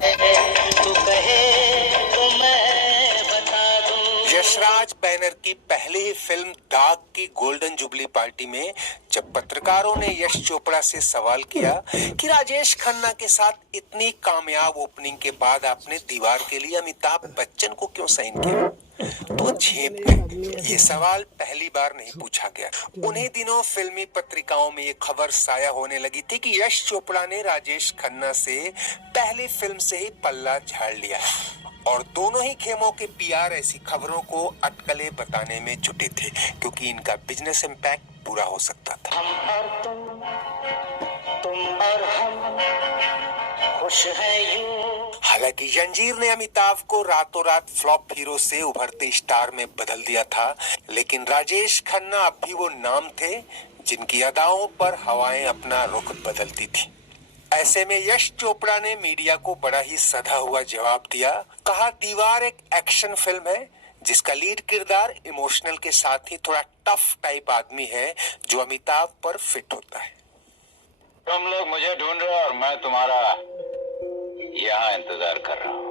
तू कहे तो मैं बता दूं। यशराज बैनर की पहली ही फिल्म दाग की गोल्डन जुबली पार्टी में जब पत्रकारों ने यश चोपड़ा से सवाल किया कि राजेश खन्ना के साथ इतनी कामयाब ओपनिंग के बाद आपने दीवार के लिए अमिताभ बच्चन को क्यों साइन किया, तो झेप गए। ये सवाल पहली बार नहीं पूछा गया। उन्हीं दिनों फिल्मी पत्रिकाओं में ये खबर साया होने लगी थी कि यश चोपड़ा ने राजेश खन्ना से पहली फिल्म से ही पल्ला झाड़ लिया और दोनों ही खेमों के पीआर ऐसी खबरों को अटकलें बताने में जुटे थे क्योंकि इनका बिजनेस इम्पैक्ट पूरा हो सकता था। हम और तुम और हम खुश हैं यूं। हालांकि जंजीर ने अमिताभ को रातों रात फ्लॉप हीरो से उभरते स्टार में बदल दिया था, लेकिन राजेश खन्ना अब भी वो नाम थे जिनकी अदाओं पर हवाएं अपना रुख बदलती थी। ऐसे में यश चोपड़ा ने मीडिया को बड़ा ही सधा हुआ जवाब दिया। कहा, दीवार एक एक्शन फिल्म है जिसका लीड किरदार इमोशनल के साथ ही थोड़ा टफ टाइप आदमी है जो अमिताभ पर फिट होता है। तुम लोग मुझे ढूंढ रहे हो और मैं तुम्हारा यहाँ इंतजार कर रहा हूँ।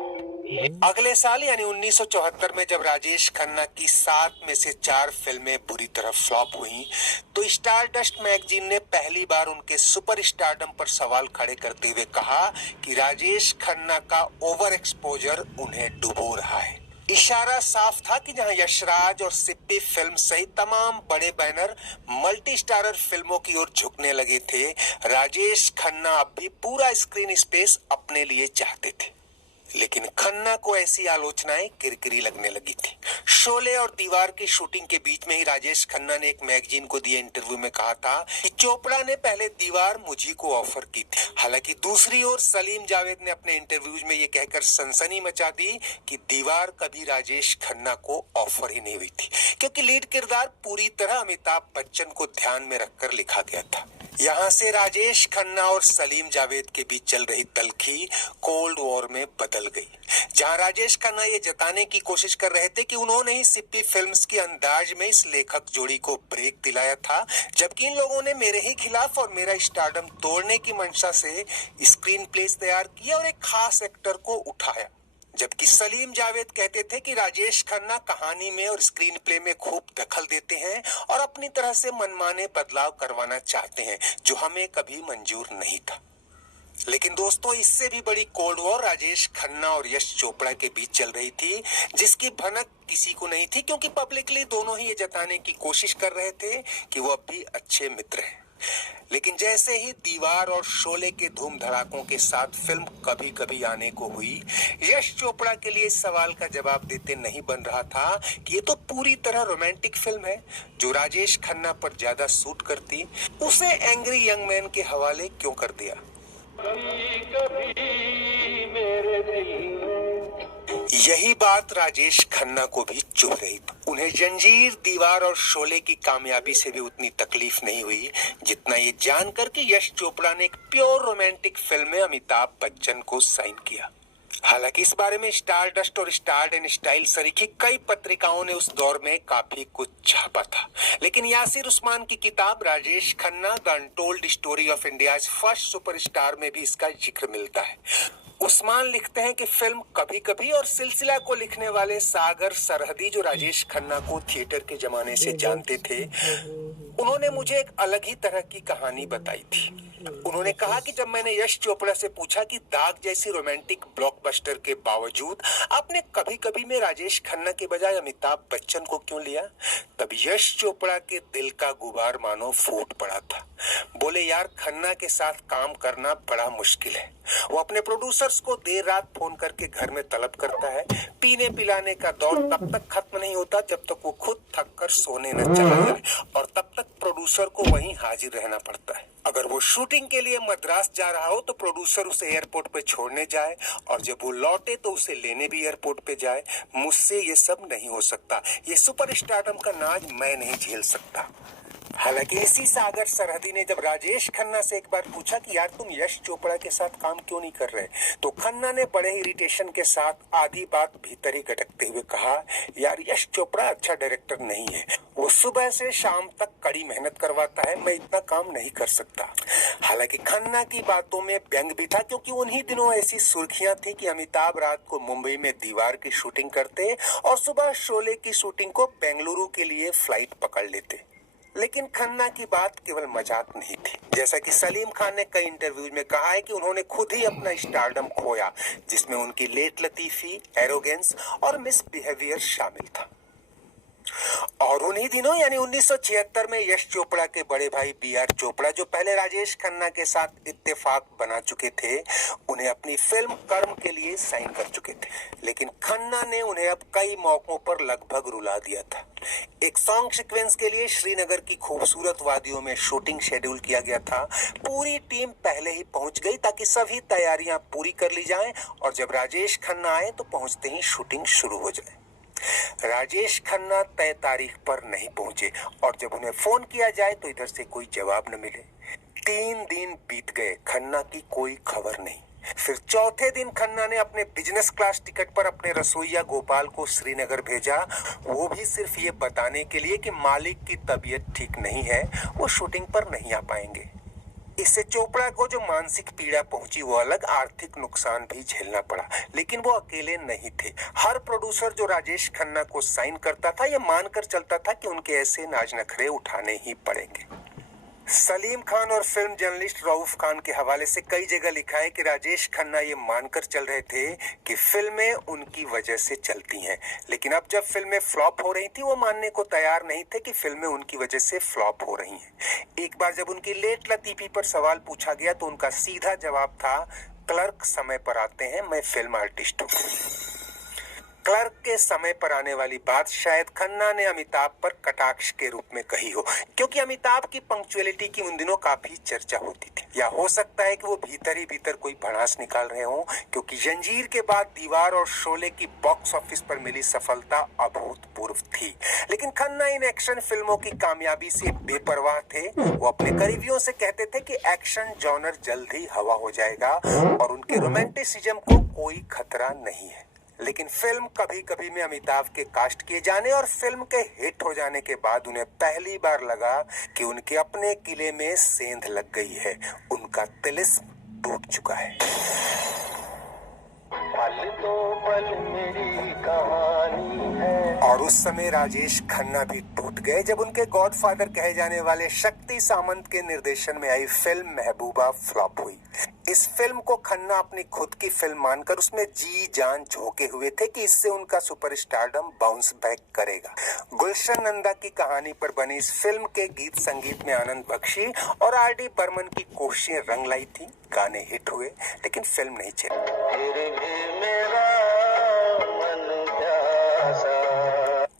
अगले साल यानी 1974 में जब राजेश खन्ना की 7 में से 4 फिल्में बुरी तरह फ्लॉप हुई तो स्टारडस्ट मैगजीन ने पहली बार उनके सुपर स्टारडम पर सवाल खड़े करते हुए कहा कि राजेश खन्ना का ओवर एक्सपोजर उन्हें डुबो रहा है। इशारा साफ था कि जहां यशराज और सिप्पी फिल्म सहित तमाम बड़े बैनर मल्टी स्टारर फिल्मों की ओर झुकने लगे थे, राजेश खन्ना अब भी पूरा स्क्रीन स्पेस अपने लिए चाहते थे। लेकिन खन्ना को ऐसी आलोचनाएं किरकिरी लगने लगी थी। शोले और दीवार की शूटिंग के बीच में ही राजेश खन्ना ने एक मैगजीन को दिए इंटरव्यू में कहा था कि चोपड़ा ने पहले दीवार मुझी को ऑफर की थी। हालांकि दूसरी ओर सलीम जावेद ने अपने इंटरव्यूज में ये कहकर सनसनी मचा दी कि दीवार कभी राजेश खन्ना को ऑफर ही नहीं हुई थी क्योंकि लीड किरदार पूरी तरह अमिताभ बच्चन को ध्यान में रखकर लिखा गया था। यहाँ से राजेश खन्ना और सलीम जावेद के बीच चल रही तल्खी कोल्ड वॉर में बदल गई, जहाँ राजेश खन्ना ये जताने की कोशिश कर रहे थे कि उन्होंने ही सिप्पी फिल्म्स की अंदाज में इस लेखक जोड़ी को ब्रेक दिलाया था, जबकि इन लोगों ने मेरे ही खिलाफ और मेरा स्टारडम तोड़ने की मंशा से स्क्रीन प्लेस तैयार किया और एक खास एक्टर को उठाया। जबकि सलीम जावेद कहते थे कि राजेश खन्ना कहानी में और स्क्रीन प्ले में खूब दखल देते हैं और अपनी तरह से मनमाने बदलाव करवाना चाहते हैं जो हमें कभी मंजूर नहीं था। लेकिन दोस्तों, इससे भी बड़ी कोल्ड वॉर राजेश खन्ना और यश चोपड़ा के बीच चल रही थी जिसकी भनक किसी को नहीं थी क्योंकि पब्लिकली दोनों ही ये जताने की कोशिश कर रहे थे कि वो अब भी अच्छे मित्र हैं। लेकिन जैसे ही दीवार और शोले के धूम धड़ाकों के साथ फिल्म कभी कभी आने को हुई, यश चोपड़ा के लिए इस सवाल का जवाब देते नहीं बन रहा था कि ये तो पूरी तरह रोमांटिक फिल्म है जो राजेश खन्ना पर ज्यादा सूट करती, उसे एंग्री यंग मैन के हवाले क्यों कर दिया। यही बात राजेश खन्ना को भी चुभ रही थी। उन्हें जंजीर, दीवार और शोले की कामयाबी से भी उतनी तकलीफ नहीं हुई जितना ये जानकर कि यश चोपड़ा ने एक प्योर रोमांटिक फिल्म में अमिताभ बच्चन को साइन किया। हालांकि इस बारे में स्टारडस्ट और स्टार्ड एंड स्टाइल सरीखी कई पत्रिकाओं ने उस दौर में काफी कुछ छापा था, लेकिन यासिर उस्मान की किताब Rajesh Khanna the untold story of India's first superstar में भी इसका जिक्र मिलता है। उस्मान लिखते हैं कि फिल्म कभी कभी और सिलसिला को लिखने वाले सागर सरहदी जो राजेश खन्ना को थिएटर के जमाने से जानते थे, उन्होंने मुझे एक अलग ही तरह की कहानी बताई थी। उन्होंने कहा कि जब मैंने यश चोपड़ा से पूछा कि दाग जैसी रोमांटिक ब्लॉकबस्टर के बावजूद आपने कभी कभी में राजेश खन्ना के बजाय अमिताभ बच्चन को क्यों लिया, तब यश चोपड़ा के दिल का गुबार मानो फूट पड़ा था। बोले, यार, खन्ना के साथ काम करना बड़ा मुश्किल है। वो अपने प्रोड्यूसर्स को देर रात फोन करके घर में तलब करता है। पीने पिलाने का दौर तब तक खत्म नहीं होता जब तक वो खुद थक कर सोने न चला जाए और तब तक प्रोड्यूसर को वहीं हाजिर रहना पड़ता है। अगर वो शूटिंग के लिए मद्रास जा रहा हो तो प्रोड्यूसर उसे एयरपोर्ट पे छोड़ने जाए और जब वो लौटे तो उसे लेने भी एयरपोर्ट पे जाए। मुझसे ये सब नहीं हो सकता। ये सुपरस्टारडम का नाज मैं नहीं झेल सकता। हालांकि इसी सागर सरहदी ने जब राजेश खन्ना से एक बार पूछा कि यार तुम यश चोपड़ा के साथ काम क्यों नहीं कर रहे, तो खन्ना ने बड़े इरिटेशन के साथ आधी बात भीतर ही गटकते हुए कहा, यार यश चोपड़ा अच्छा डायरेक्टर नहीं है, वो सुबह से शाम तक कड़ी मेहनत करवाता है, मैं इतना काम नहीं कर सकता। हालांकि खन्ना की बातों में व्यंग भी था, क्योंकि उन्हीं दिनों ऐसी सुर्खियां थी कि अमिताभ रात को मुंबई में दीवार की शूटिंग करते और सुबह शोले की शूटिंग को बेंगलुरु के लिए फ्लाइट पकड़ लेते। लेकिन खन्ना की बात केवल मजाक नहीं थी। जैसा कि सलीम खान ने कई इंटरव्यूज में कहा है कि उन्होंने खुद ही अपना स्टारडम खोया, जिसमें उनकी लेट लतीफी, एरोगेंस और मिसबिहेवियर शामिल था। और उन्हीं दिनों यानी 1976 में यश चोपड़ा के बड़े भाई बी.आर. चोपड़ा, जो पहले राजेश खन्ना के साथ इत्तेफाक बना चुके थे, उन्हें अपनी फिल्म कर्म के लिए साइन कर चुके थे। लेकिन खन्ना ने उन्हें अब कई मौकों पर लगभग रुला दिया था। एक सॉन्ग सीक्वेंस के लिए श्रीनगर की खूबसूरत वादियों में शूटिंग शेड्यूल किया गया था। पूरी टीम पहले ही पहुंच गई ताकि सभी तैयारियां पूरी कर ली जाएं और जब राजेश खन्ना आए तो पहुंचते ही शूटिंग शुरू हो जाए। राजेश खन्ना तय तारीख पर नहीं पहुंचे और जब उन्हें फोन किया जाए तो इधर से कोई जवाब न मिले। 3 दिन बीत गए, खन्ना की कोई खबर नहीं। फिर चौथे दिन खन्ना ने अपने बिजनेस क्लास टिकट पर अपने रसोइया गोपाल को श्रीनगर भेजा, वो भी सिर्फ ये बताने के लिए कि मालिक की तबीयत ठीक नहीं है, वो शूटिंग पर नहीं आ पाएंगे। इससे चोपड़ा को जो मानसिक पीड़ा पहुंची वो अलग, आर्थिक नुकसान भी झेलना पड़ा। लेकिन वो अकेले नहीं थे। हर प्रोड्यूसर जो राजेश खन्ना को साइन करता था, ये मानकर चलता था कि उनके ऐसे नाज नखरे उठाने ही पड़ेंगे। सलीम खान और फिल्म जर्नलिस्ट रऊफ खान के हवाले से कई जगह लिखा है कि राजेश खन्ना ये मानकर चल रहे थे कि फिल्में उनकी वजह से चलती हैं। लेकिन अब जब फिल्में फ्लॉप हो रही थी, वो मानने को तैयार नहीं थे कि फिल्में उनकी वजह से फ्लॉप हो रही हैं। एक बार जब उनकी लेट लतीफी पर सवाल पूछा गया तो उनका सीधा जवाब था, क्लर्क समय पर आते हैं, मैं फिल्म आर्टिस्ट हूँ। क्लर्क के समय पर आने वाली बात शायद खन्ना ने अमिताभ पर कटाक्ष के रूप में कही हो, क्योंकि अमिताभ की पंक्चुअलिटी की उन दिनों काफी चर्चा होती थी। या हो सकता है कि वो भीतर ही भीतर कोई भड़ास निकाल रहे हों, क्योंकि जंजीर के बाद दीवार और शोले की बॉक्स ऑफिस पर मिली सफलता अभूतपूर्व थी। लेकिन खन्ना इन एक्शन फिल्मों की कामयाबी से बेपरवाह थे। वो अपने करीबियों से कहते थे कि एक्शन जॉनर जल्द ही हवा हो जाएगा और उनके रोमांटिसिज्म को कोई खतरा नहीं है। लेकिन फिल्म कभी कभी में अमिताभ के कास्ट किए जाने और फिल्म के हिट हो जाने के बाद उन्हें पहली बार लगा कि उनके अपने किले में सेंध लग गई है, उनका तिलिस्म टूट चुका है। पल दो पल मेरी कहानी है। और उस समय राजेश खन्ना भी टूट गए जब उनके गॉडफादर कहे जाने वाले शक्ति सामंत के निर्देशन में आई फिल्म महबूबा फ्लॉप हुई। इस फिल्म को खन्ना अपनी खुद की फिल्म मानकर उसमें जी जान झोंके हुए थे कि इससे उनका सुपरस्टारडम बाउंस बैक करेगा। गुलशन नंदा की कहानी पर बनी इस फिल्म के गीत संगीत में आनंद बख्शी और आर.डी. बर्मन की कोशिशें रंग लाई थी। गाने हिट हुए लेकिन फिल्म नहीं चली। फिर भी मेरा मन प्यासा।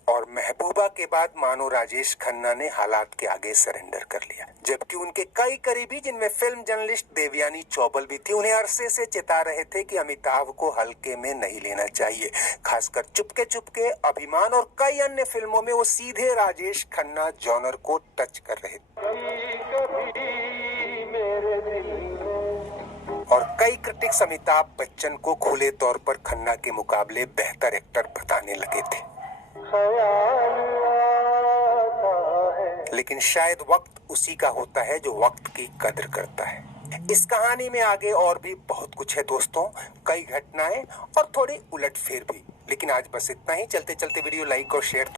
और महबूबा के बाद मानो राजेश खन्ना ने हालात के आगे सरेंडर कर लिया, जबकि उनके कई करीबी, जिनमें फिल्म जर्नलिस्ट देवयानी चौबल भी थी, उन्हें अरसे से चिता रहे थे कि अमिताभ को हल्के में नहीं लेना चाहिए। खासकर चुपके चुपके, अभिमान और कई अन्य फिल्मों में वो सीधे राजेश खन्ना जॉनर को टच कर रहे थे। और कई क्रिटिक्स अमिताभ बच्चन को खुले तौर पर खन्ना के मुकाबले बेहतर एक्टर बताने लगे थे। लेकिन शायद वक्त उसी का होता है जो वक्त की कदर करता है। इस कहानी में आगे और भी बहुत कुछ है दोस्तों, कई घटनाएं और थोड़ी उलटफेर भी। लेकिन आज बस इतना ही। चलते चलते वीडियो लाइक और शेयर